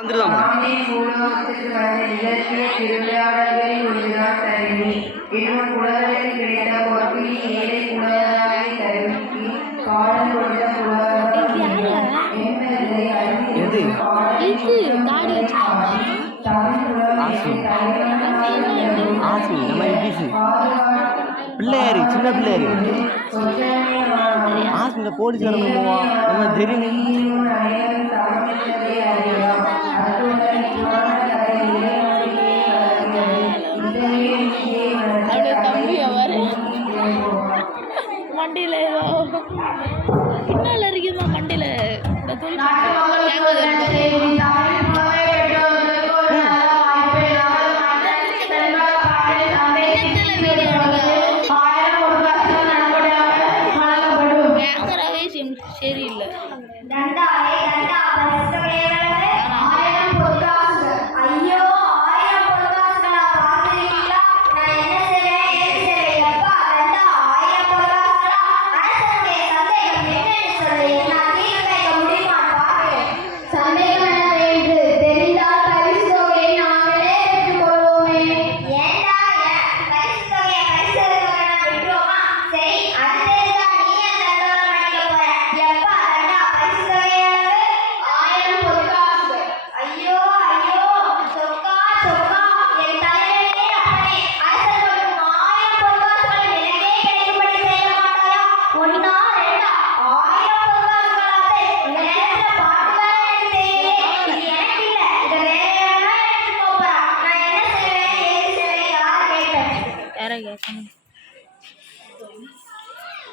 ஆனே மூலமத்துக்கு வந்த நிகழ்ச்சிய திருவிளையாடல்களில் ஒன்றுதான் தருவி என்னும் புலவருக்கு கிடைத்த பொற்பிடி ஏழை புலவராகி தருவிக்கு பாடல் கொடுத்த புலவர்கள் என்பதை அறிந்து தமிழ் பிள்ளையாரு சின்ன பிள்ளையாரு ஆஸ்மில போலீஸ்காரங்க போவான் நம்ம தெரியும் மண்டியில ஏதோ பின்னால இருக்குமா மண்டியில சரியில்லை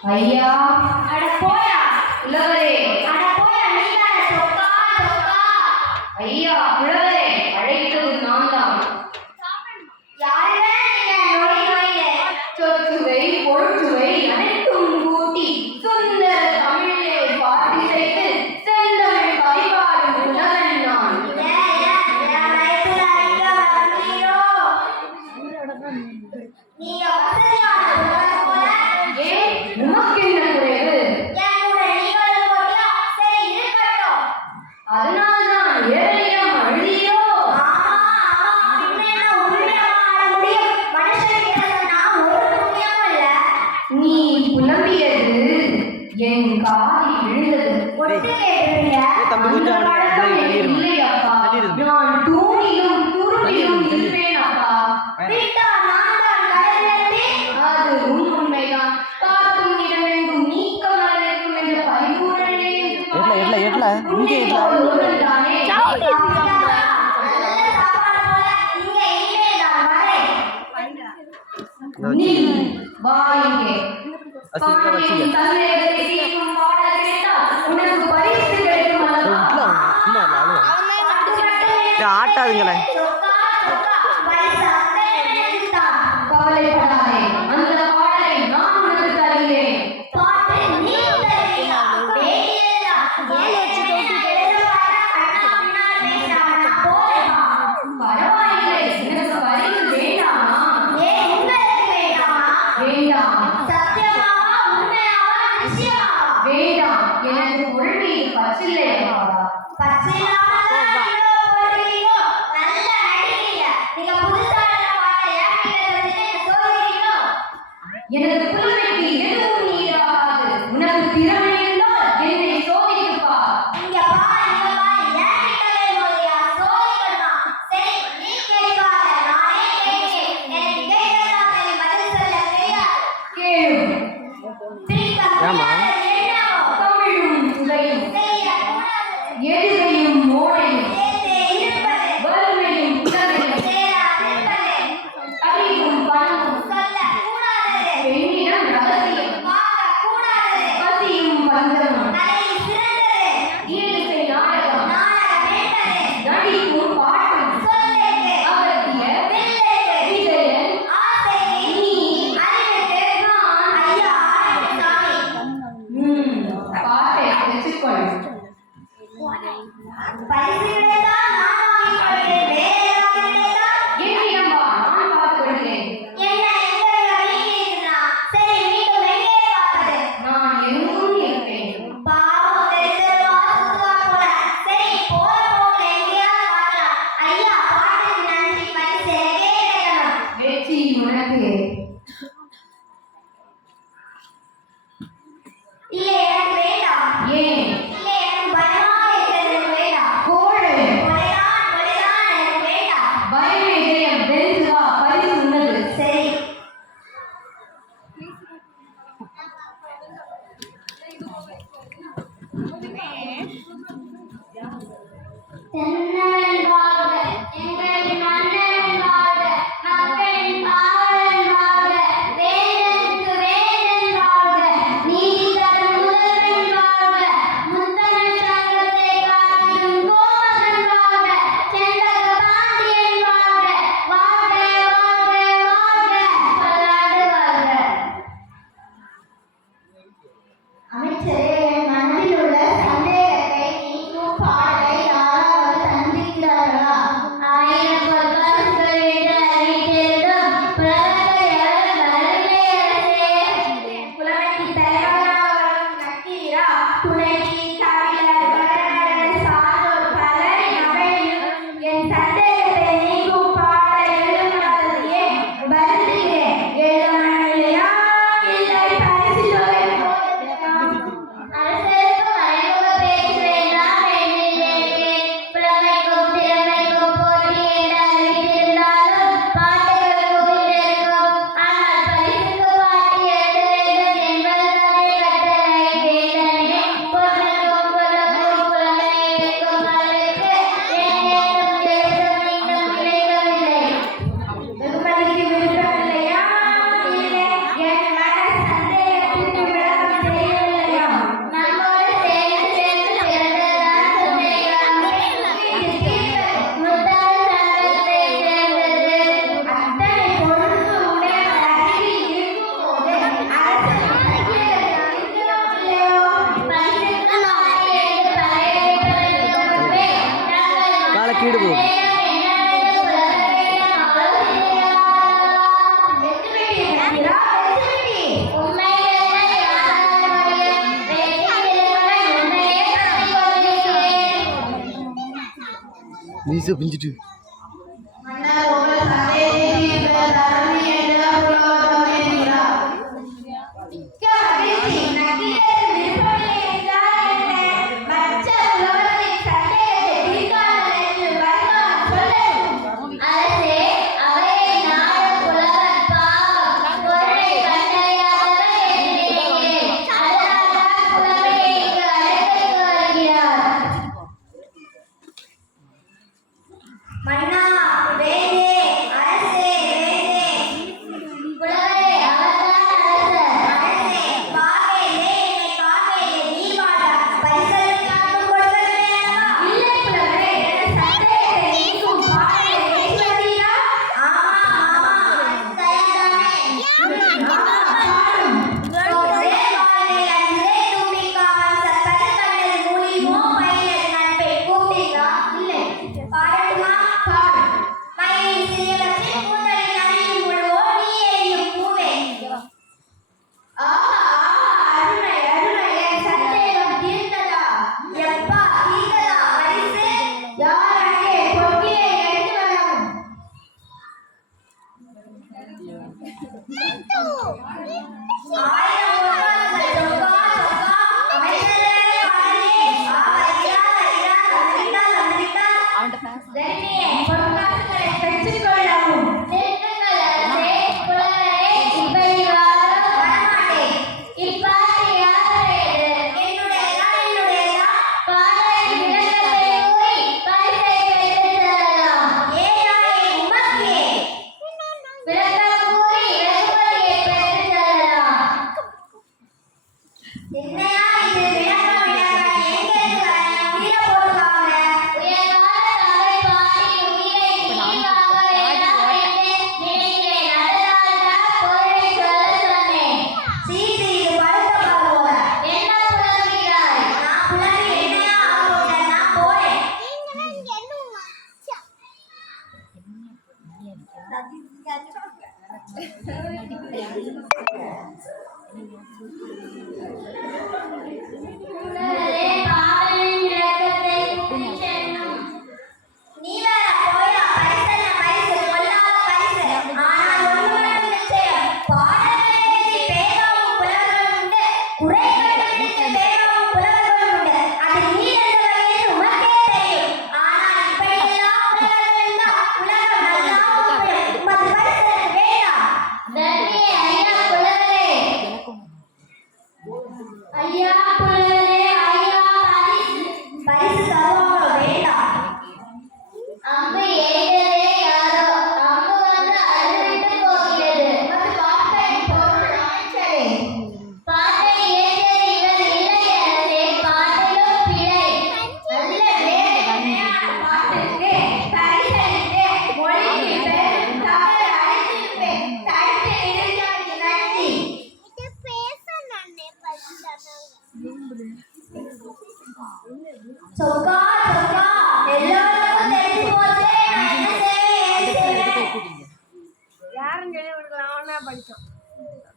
ஐயா அட போயா உலகரே அட போயா நீதானே சொக்கா சொக்கா ஐயா உலகரே அழைத்தது நான் தான் யாரே நீங்க நோய் நோயில சொற்சுவை பொருட்சுவை அனைத்தும் கூட்டி சுந்தர தமிழிலே பாட்டி செய்து செந்தமிழ் பரிபாடும் உலகன் நான் நீங்க வசதியான உனக்கு என்ன குறைவு அதனால்தான் ஏழையம் அழியோ நீ புலம்பியது என் காதி விழுந்தது இல்லையப்பா நான் தூணிலும் துருப்பிலும் இருப்பேன் அப்பா அது உண்மைதான் ஆட்டாதுங்களே கவலைப்படாதே அந்த பாடலை நான் உனக்கு தருகிறேன் எனக்கு உரிமை பச்சில்லை கீடு போகுது. மீசை பிஞ்சிட்டு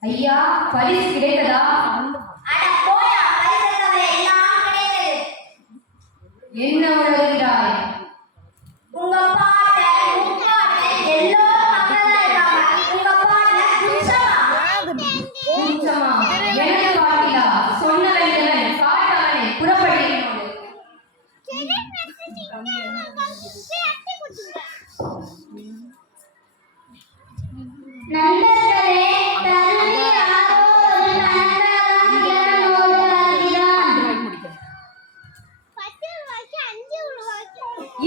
ஐயா, பரிசு கிடைத்ததா? என்ன உணர்கிறாய்? குற்றமா? எனக்கு காட்டிலா? சொன்ன வேண்டியவன் காட்டானே, புறப்படு என்னோடு. நண்பர்களே, தருணி யாரோ ஒரு நண்பராம் இளனோடு வருகிறான்.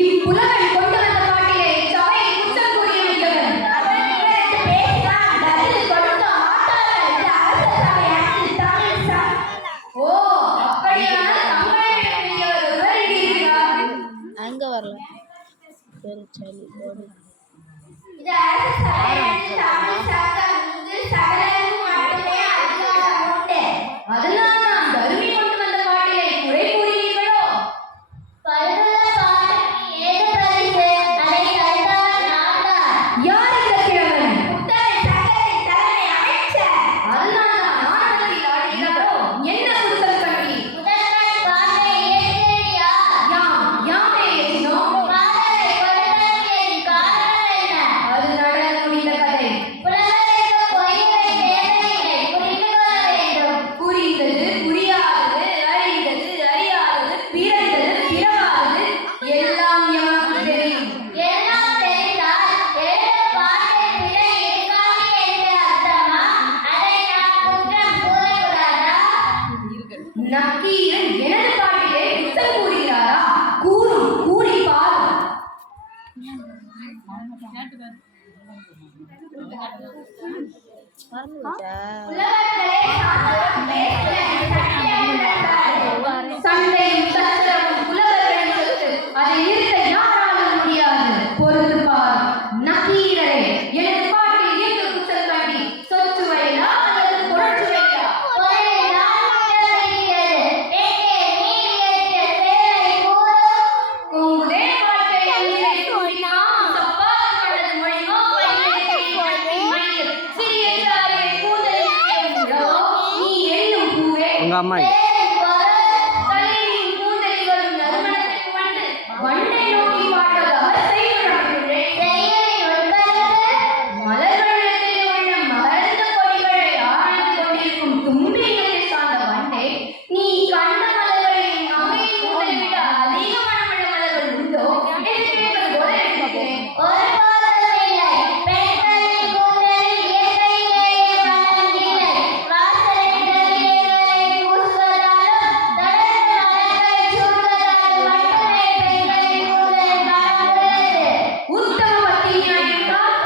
இப்புலவன் கொண்டு வந்த பாட்டிலே சபையை குற்றம் கூறிய வேண்டியவன். அவன் இவனுக்கு பேசினான். பதில் கொடுக்க மாட்டார்கள் என்று அரச சபை அணியில் தமிழ் ஓ, அப்படியானால் தங்களிடம் வேண்டியவர் ஒருவர் இருக்கிறார். அங்க வரல சரி சரி போடு. இது அரச சபை அணியில் தமிழ் சங்கம். இங்கு சகலருக்கும் மட்டுமே அதிகாரம் உண்டு. அதனால் நான் தருமி கொண்டு வந்த பாட்டிலே குறை கூறுகிறீர்களோ? பல்லுள்ள பாட்டுக்கு ஏது பரிசு உலகத்திலே சாந்தம் சண்டையும் சச்சரவும் உலகத்தின் சொத்து. அதை நிறுத்த யாராலும் முடியாது. பொறுத்து பார் நக்கீரரே, எனது பாட்டில் எங்கு குச்சல் கட்டி சொச்சுவையா அல்லது புரட்சுவையா? உங்களுடைய வாழ்க்கை எங்களை தூண்டினான். தப்பால் கண்டது மொழிமோ சிறிய அறிவை கூந்தலில் உண்டோ? நீ எண்ணும் பூவே உங்க அம்மா தலையின் கூந்தலில் வரும் நறுமணத்திற்கு வண்டை நோக்கி பாட்டதாக மலர்களிடத்தில் உள்ள மலர்ந்த கொடிகளை ஆராய்ந்து கொண்டிருக்கும் தும்பி இனத்தை சார்ந்த வண்டை, நீ கண்ட மலர்களின் அவையின் கூந்தலை விட அதிக மனமுள்ள மலர்கள் உண்டோ என்று கேட்பது போல இருக்கிறேன். உத்தம பத்தினியாயிருந்தால்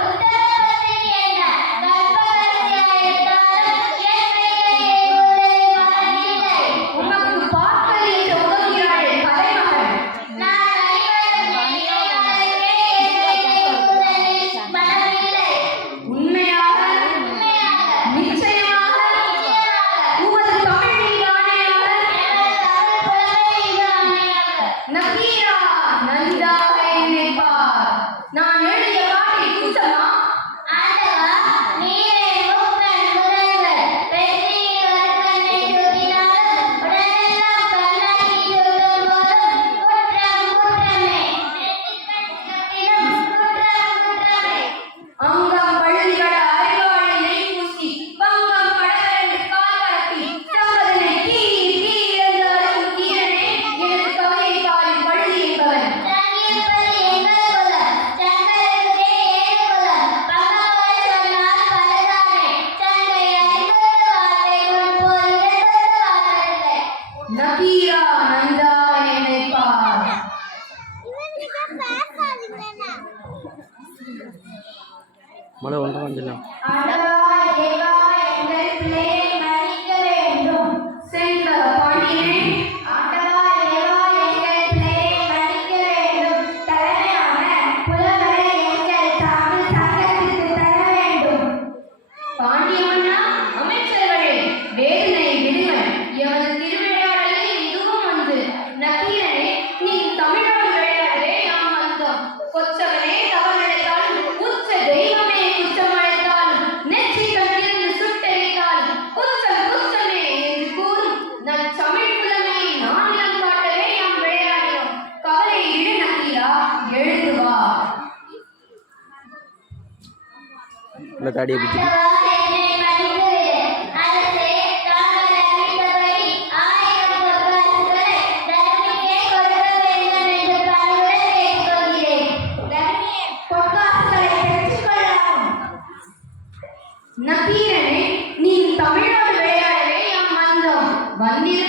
உனக்கு பார்க்கல் என்ற உதவுகிறாளே கலைமகள். உண்மையாக நிச்சயமாக உமது தமிழ் மீது ஆணையாக நக்கீரா, நன்றாக நினைப்பார். நான் எழுதிய பாட்டில் குற்றமா? அங்கம் பழுதிகட அறிவாளி நெய் பூசி பங்கம் படவென்று கால் கலப்பி சம்பதனை கீறி என்று அழைக்கும் கீரனே, எனது கவையை பாரில் பழுதி என்பவன். நக்கீரா, நன்றாக நினைப்பார். மழை ஒன்றரை வந்துடலாம். சென்ற பாண்டியனே, பாண்டியமன்னா, அமைச்சர்களே, வேதனை விடுங்கள். எமது திருவிளையாடலில் இதுவும் ஒன்று. நக்கீரனே, நீ தமிழோடு விளையாடவே நாம் வந்தோம். கொச்சவனே தவறிழைத்தாலும் உச்ச தெய்வமே குற்றம் அழைத்தாலும் நெற்றிக்கண்ணிலிருந்து சுட்டெரித்தாலும் குற்றம் குற்றமே என்று கூறும் நற்சமிழ் குலமே நானிலம் காட்டவே நாம் விளையாடினோம். கவலை இடு நக்கீரா, எழுந்து வா. இல்லை தாடியை பிடிச்சிட்டு நக்கீரனே, நீ தமிழோடு விளையாடவே நாம் வந்தோம். வந்திருந்த